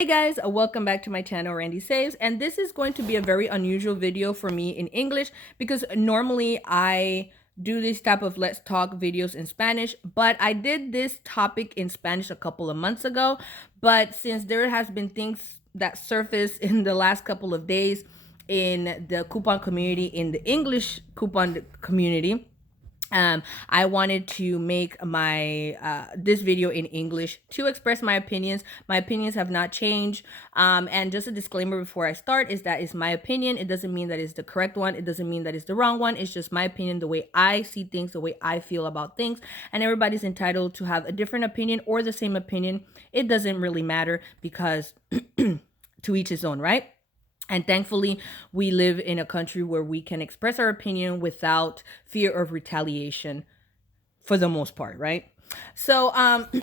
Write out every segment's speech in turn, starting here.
Hey guys, welcome back to my channel, Randee Saves, and this is going to be a very unusual video for me in English because normally I do this type of let's talk videos in Spanish, but I did this topic in Spanish a couple of months ago, but since there has been things that surfaced in the last couple of days in the coupon community, in the English coupon community, I wanted to make my this video in English to express my opinions. My opinions have not changed. And just a disclaimer before I start is that it's my opinion. It doesn't mean that it's the correct one. It doesn't mean that it's the wrong one. It's just my opinion, the way I see things, the way I feel about things. And everybody's entitled to have a different opinion or the same opinion. It doesn't really matter because to each his own, right? And thankfully, we live in a country where we can express our opinion without fear of retaliation for the most part, right? So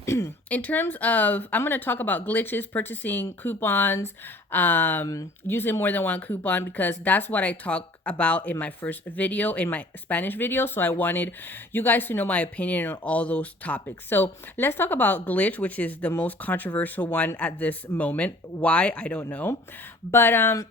in terms of, I'm going to talk about glitches, purchasing coupons, using more than one coupon, because that's what I talked about in my first video, in my Spanish video. So I wanted you guys to know my opinion on all those topics. So let's talk about glitch, which is the most controversial one at this moment. Why? I don't know. But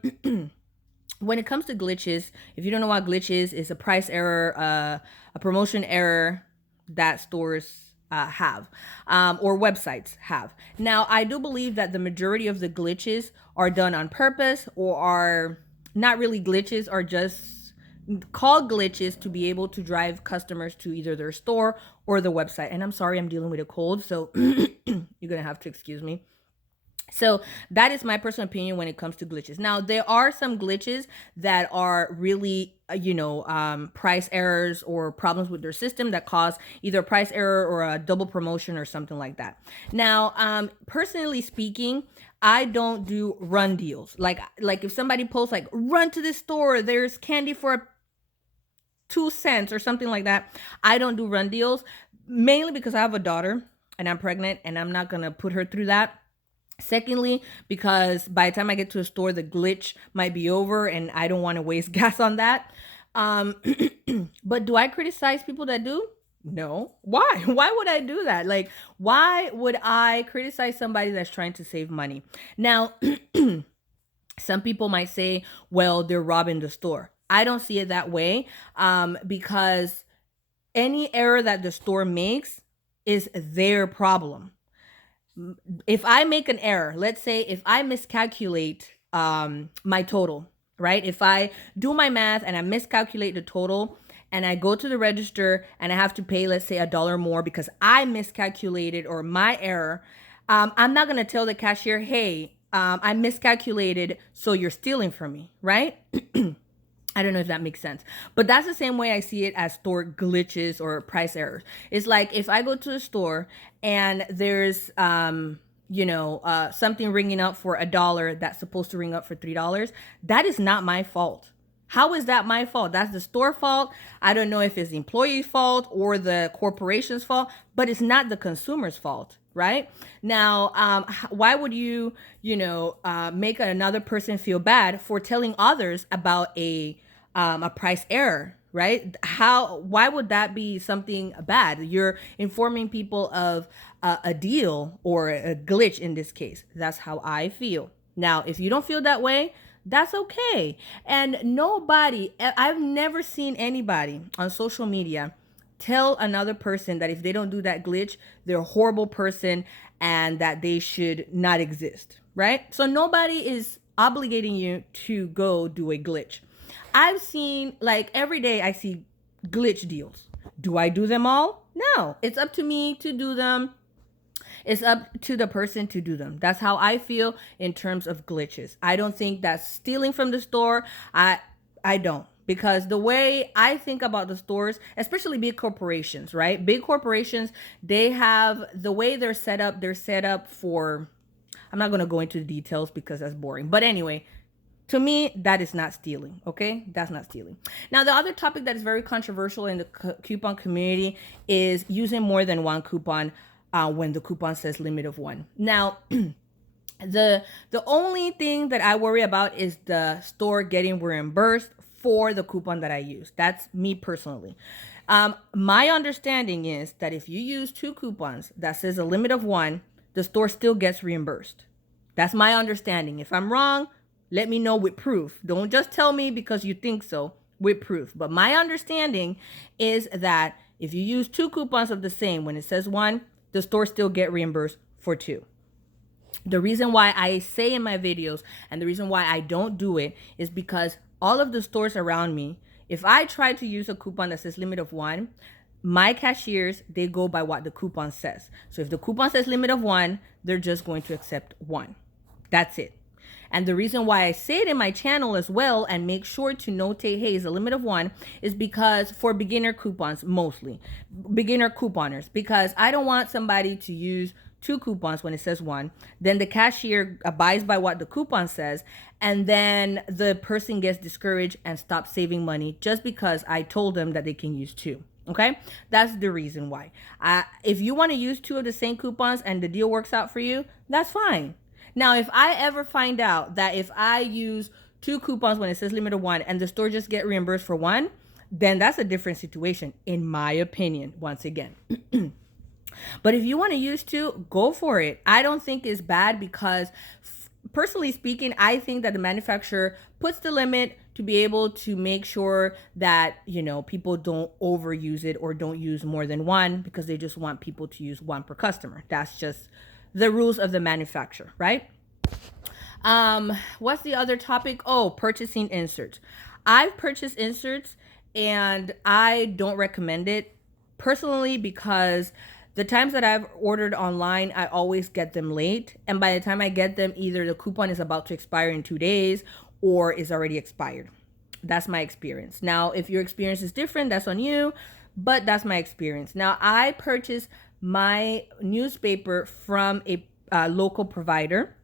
when it comes to glitches, if you don't know what glitch is, it's a price error, a promotion error that stores have or websites have. Now, I do believe that the majority of the glitches are done on purpose or are not really glitches, are just called glitches to be able to drive customers to either their store or the website. And I'm sorry, I'm dealing with a cold, so you're gonna have to excuse me. So that is my personal opinion when it comes to glitches. Now, there are some glitches that are really, price errors or problems with their system that cause either a price error or a double promotion or something like that. Now, personally speaking, I don't do run deals. Like if somebody posts like, run to this store, there's candy for 2 cents or something like that. I don't do run deals, mainly because I have a daughter and I'm pregnant and I'm not going to put her through that. Secondly, because by the time I get to a store, the glitch might be over and I don't want to waste gas on that. But do I criticize people that do? No. Why? Why would I do that? Like, why would I criticize somebody that's trying to save money? Now, some people might say, well, they're robbing the store. I don't see it that way because any error that the store makes is their problem. If I make an error, let's say if I miscalculate my total, right? If I do my math and I miscalculate the total and I go to the register and I have to pay, let's say, $1 more because I miscalculated or my error, I'm not going to tell the cashier, hey, I miscalculated, so you're stealing from me, right? I don't know if that makes sense, but that's the same way I see it as store glitches or price errors. It's like if I go to a store and there's, something ringing up for $1 that's supposed to ring up for $3, that is not my fault. How is that my fault? That's the store fault. I don't know if it's the employee's fault or the corporation's fault, but it's not the consumer's fault, right? Now, why would you, make another person feel bad for telling others about a price error, right? Why would that be something bad? You're informing people of a deal or a glitch in this case. That's how I feel. Now, if you don't feel that way, that's okay. And I've never seen anybody on social media tell another person that if they don't do that glitch, they're a horrible person and that they should not exist, right? So nobody is obligating you to go do a glitch. I've seen, like, every day I see glitch deals. Do I do them all? No. It's up to me to do them. It's up to the person to do them. That's how I feel in terms of glitches. I don't think that's stealing from the store. I don't. Because the way I think about the stores, especially big corporations, right? Big corporations, they have the way they're set up for, I'm not going to go into the details because that's boring. But anyway, to me, that is not stealing, okay? That's not stealing. Now, the other topic that is very controversial in the coupon community is using more than one coupon when the coupon says limit of one. Now, the only thing that I worry about is the store getting reimbursed for the coupon that I use. That's me personally. My understanding is that if you use two coupons that says a limit of one, the store still gets reimbursed. That's my understanding. If I'm wrong, let me know with proof. Don't just tell me because you think so, with proof. But my understanding is that if you use 2 coupons of the same, when it says 1, the store still get reimbursed for 2. The reason why I say in my videos and the reason why I don't do it is because all of the stores around me, if I try to use a coupon that says limit of 1, my cashiers, they go by what the coupon says. So if the coupon says limit of 1, they're just going to accept 1. That's it. And the reason why I say it in my channel as well and make sure to notate, hey, it's a limit of 1, is because for beginner coupons, mostly beginner couponers, because I don't want somebody to use 2 coupons when it says 1. Then the cashier abides by what the coupon says, and then the person gets discouraged and stops saving money just because I told them that they can use 2. Okay, that's the reason why. If you want to use 2 of the same coupons and the deal works out for you, that's fine. Now, if I ever find out that if I use 2 coupons when it says limit of 1 and the store just get reimbursed for 1, then that's a different situation, in my opinion, once again. But if you want to use 2, go for it. I don't think it's bad because, personally speaking, I think that the manufacturer puts the limit to be able to make sure that, people don't overuse it or don't use more than 1 because they just want people to use 1 per customer. That's just the rules of the manufacturer, right? What's the other topic? Oh, purchasing inserts. I've purchased inserts and I don't recommend it personally because the times that I've ordered online, I always get them late. And by the time I get them, either the coupon is about to expire in 2 days or is already expired. That's my experience. Now, if your experience is different, that's on you, but that's my experience. Now, I purchased my newspaper from a local provider.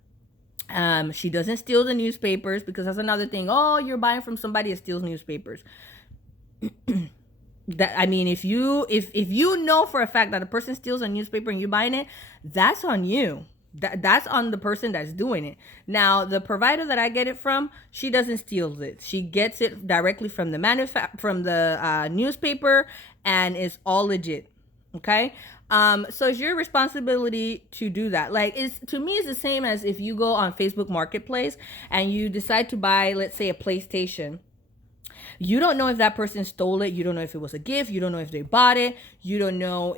She doesn't steal the newspapers because that's another thing. Oh, you're buying from somebody that steals newspapers. If you know for a fact that a person steals a newspaper and you're buying it, that's on you. That's on the person that's doing it. Now, the provider that I get it from, she doesn't steal it. She gets it directly from the newspaper, and it's all legit. Okay. So it's your responsibility to do that. To me, it's the same as if you go on Facebook Marketplace and you decide to buy, let's say, a PlayStation. You don't know if that person stole it. You don't know if it was a gift. You don't know if they bought it. You don't know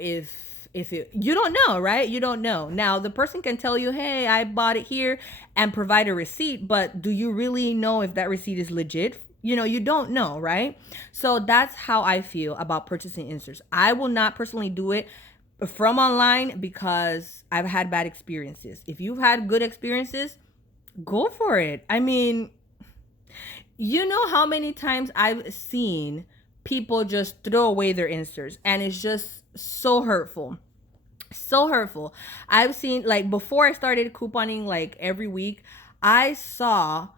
you don't know, right? You don't know. Now, the person can tell you, hey, I bought it here, and provide a receipt, but do you really know if that receipt is legit? You don't know, right? So that's how I feel about purchasing inserts. I will not personally do it from online because I've had bad experiences. If you've had good experiences, go for it. You know how many times I've seen people just throw away their inserts, and it's just so hurtful. So hurtful. I've seen, before I started couponing, every week, I saw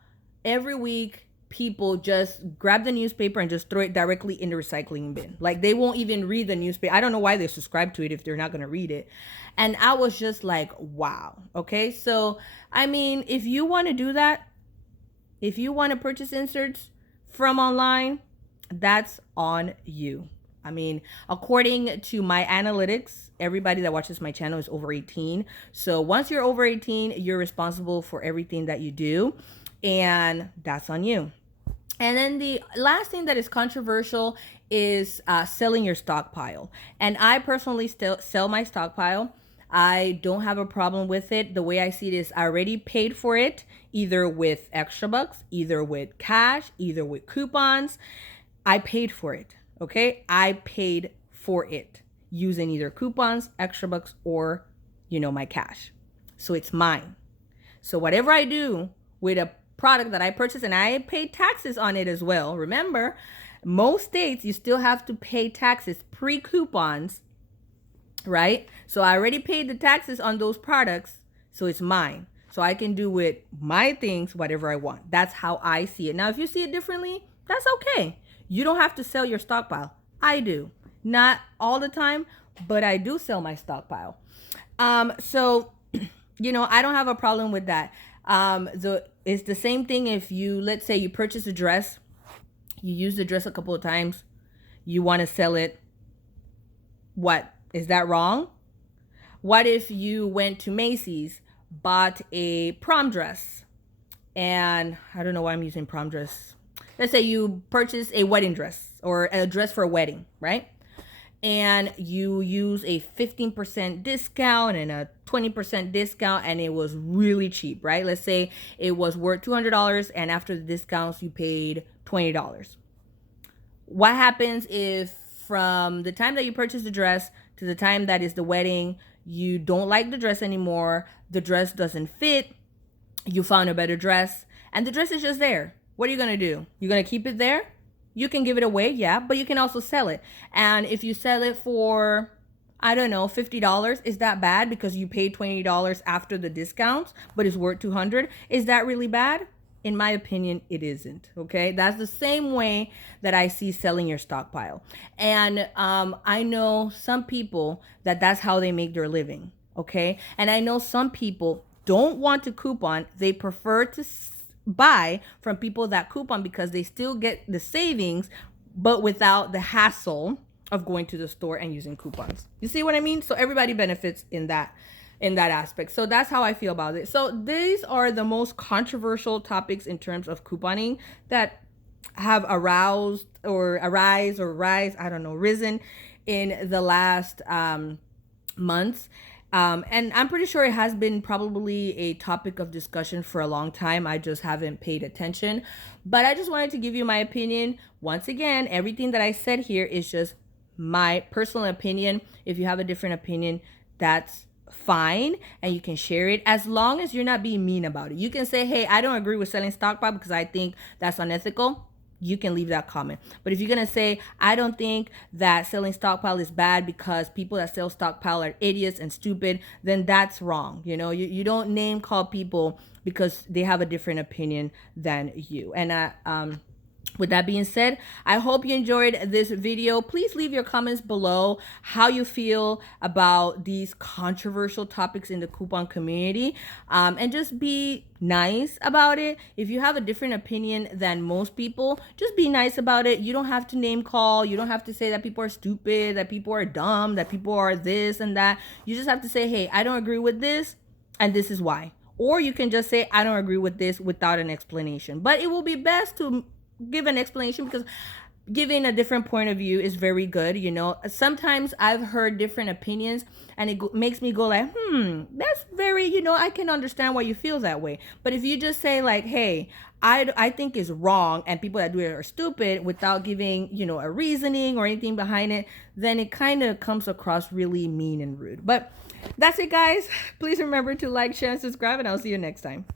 every week people just grab the newspaper and just throw it directly in the recycling bin. They won't even read the newspaper. I don't know why they subscribe to it if they're not going to read it. And I was just like, wow. Okay. So, if you want to do that, if you want to purchase inserts from online, that's on you. According to my analytics, everybody that watches my channel is over 18. So once you're over 18, you're responsible for everything that you do, and that's on you. And then the last thing that is controversial is selling your stockpile. And I personally still sell my stockpile. I don't have a problem with it. The way I see it is I already paid for it, either with extra bucks, either with cash, either with coupons. I paid for it. Okay. I paid for it using either coupons, extra bucks, or, my cash. So it's mine. So whatever I do with a product that I purchased, and I paid taxes on it as well. Remember, most states, you still have to pay taxes pre-coupons, right? So I already paid the taxes on those products. So it's mine. So I can do with my things whatever I want. That's how I see it. Now, if you see it differently, that's okay. You don't have to sell your stockpile. I do. Not all the time, but I do sell my stockpile. So, I don't have a problem with that. It's the same thing if let's say you purchase a dress, you use the dress a couple of times, you want to sell it. What? Is that wrong? What if you went to Macy's, bought a prom dress, and I don't know why I'm using prom dress. Let's say you purchase a wedding dress or a dress for a wedding, right? And you use a 15% discount and a 20% discount, and it was really cheap, right? Let's say it was worth $200, and after the discounts you paid $20. What happens if from the time that you purchase the dress to the time that is the wedding, you don't like the dress anymore, the dress doesn't fit, you found a better dress, and the dress is just there? What are you gonna do? You're gonna keep it there? You can give it away, yeah, but you can also sell it. And if you sell it for, I don't know, $50, is that bad because you paid $20 after the discounts, but it's worth $200? Is that really bad? In my opinion, it isn't. Okay, that's the same way that I see selling your stockpile. And I know some people that's how they make their living. Okay, and I know some people don't want to coupon. They prefer to buy from people that coupon because they still get the savings, but without the hassle of going to the store and using coupons. You see what I mean? So everybody benefits in that aspect. So that's how I feel about it. So these are the most controversial topics in terms of couponing that have risen in the last months. And I'm pretty sure it has been probably a topic of discussion for a long time. I just haven't paid attention. But I just wanted to give you my opinion. Once again, everything that I said here is just my personal opinion. If you have a different opinion, that's fine, and you can share it as long as you're not being mean about it. You can say, hey, I don't agree with selling stockpile because I think that's unethical. You can leave that comment. But if you're gonna say, I don't think that selling stockpile is bad because people that sell stockpile are idiots and stupid, then that's wrong. You know, you don't name call people because they have a different opinion than you. And with that being said, I hope you enjoyed this video. Please leave your comments below how you feel about these controversial topics in the coupon community, and just be nice about it. If you have a different opinion than most people, just be nice about it. You don't have to name call. You don't have to say that people are stupid, that people are dumb, that people are this and that. You just have to say, hey, I don't agree with this, and this is why. Or you can just say, I don't agree with this without an explanation. But it will be best to give an explanation, because giving a different point of view is very good. You know, sometimes I've heard different opinions and it makes me go like, that's very, you know, I can understand why you feel that way. But if you just say like, hey, I think is wrong and people that do it are stupid without giving, you know, a reasoning or anything behind it, then it kind of comes across really mean and rude. But that's it, guys. Please remember to like, share, and subscribe, and I'll see you next time.